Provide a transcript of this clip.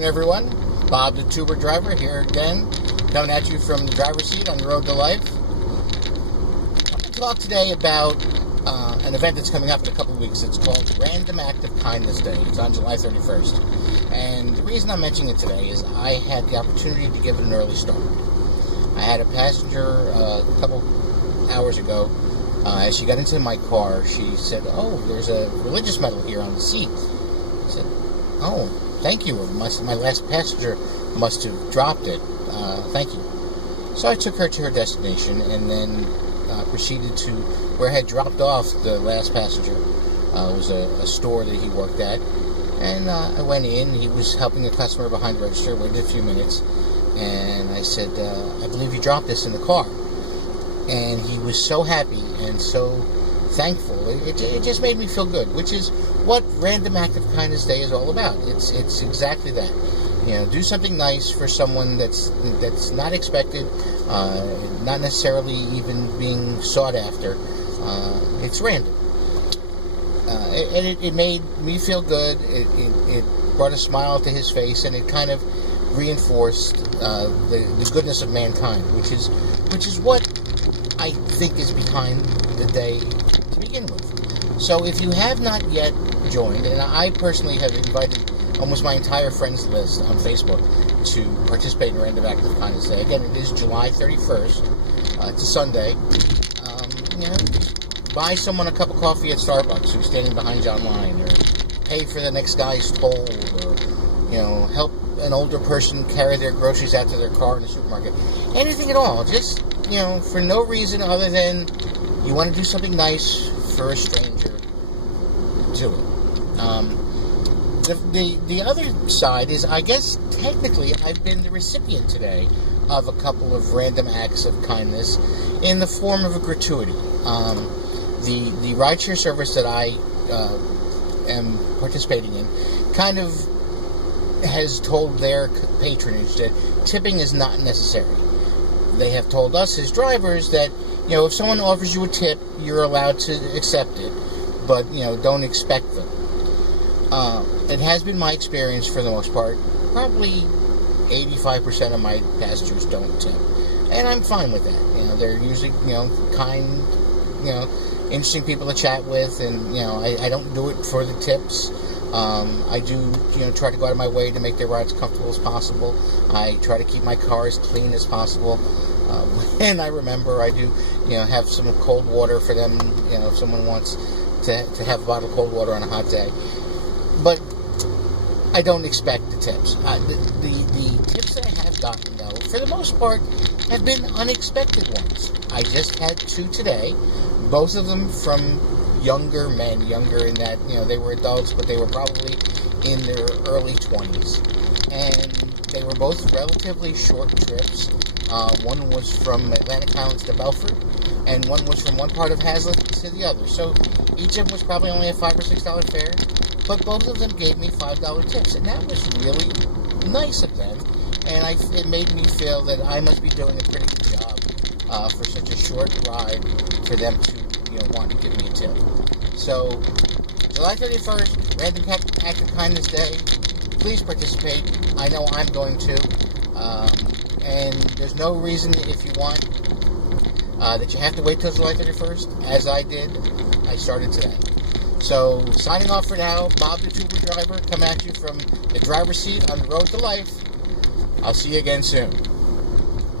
Everyone, Bob the Tuber driver here again, coming at you from the driver's seat on the road to life. I'm going to talk today about an event that's coming up in a couple of weeks. It's called Random Act of Kindness Day. It's on July 31st. And the reason I'm mentioning it today is I had the opportunity to give it an early start. I had a passenger a couple hours ago. As she got into my car, she said, "Oh, there's a religious medal here on the seat." I said, "Oh, thank you. My last passenger must have dropped it. Thank you." So I took her to her destination and then proceeded to where I had dropped off the last passenger. It was a store that he worked at. And I went in. He was helping a customer behind the register. Waited a few minutes. And I said, "I believe you dropped this in the car." And he was so happy and so thankful. It just made me feel good, which is what Random Act of Kindness Day is all about. It's exactly that. You know, do something nice for someone that's not expected, not necessarily even being sought after. It's random. And it made me feel good. It brought a smile to his face, and it kind of reinforced the goodness of mankind, which is what I think is behind the day to begin with. So if you have not yet joined, and I personally have invited almost my entire friends list on Facebook to participate in Random Act of Kindness Day. Again, it is July 31st. It's a Sunday. Buy someone a cup of coffee at Starbucks who's standing behind you online, or pay for the next guy's toll, or help an older person carry their groceries out to their car in the supermarket. Anything at all. Just for no reason other than you want to do something nice for a stranger, do it. The other side is, I guess, technically, I've been the recipient today of a couple of random acts of kindness in the form of a gratuity. The rideshare service that I am participating in kind of has told their patronage that tipping is not necessary. They have told us as drivers that, if someone offers you a tip, you're allowed to accept it, but, don't expect them. It has been my experience for the most part. Probably 85% of my passengers don't tip. And I'm fine with that. They're usually, kind, interesting people to chat with, and, I don't do it for the tips. I do, try to go out of my way to make their rides comfortable as possible. I try to keep my car as clean as possible. When I remember, I do, have some cold water for them, if someone wants to have a bottle of cold water on a hot day. But I don't expect the tips. The tips that I have gotten, though, for the most part, have been unexpected ones. I just had two today, both of them from younger men, younger in that, they were adults, but they were probably in their early 20s. And they were both relatively short trips. One was from Atlantic Highlands to Belford, and one was from one part of Hazlitt to the other. So each of them was probably only a $5 or $6 fare, but both of them gave me $5 tips, and that was really nice of them. And it made me feel that I must be doing a pretty good job for such a short ride for them to want to give me a tip. So, July 31st, Random Act of Kindness Day. Please participate. I know I'm going to. And there's no reason, if you want, that you have to wait till July 31st. As I did, I started today. So, signing off for now, Bob the Tuber driver, coming at you from the driver's seat on the road to life. I'll see you again soon.